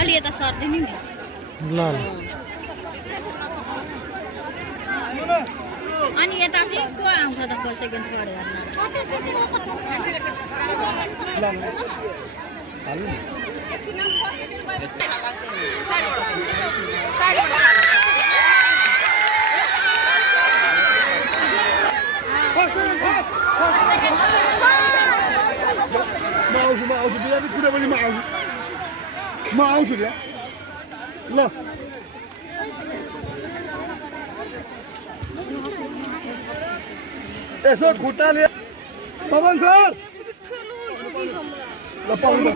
अलि यता सर्दिनु नि ल अनि यता चाहिँ को आउँछ त फर्स्ट सेकेन्ड थर्ड म आउँछु बिरामी कुरा पनि म आउँछु क्या ल यसो खुट्टाले पवन सर ल पाउनु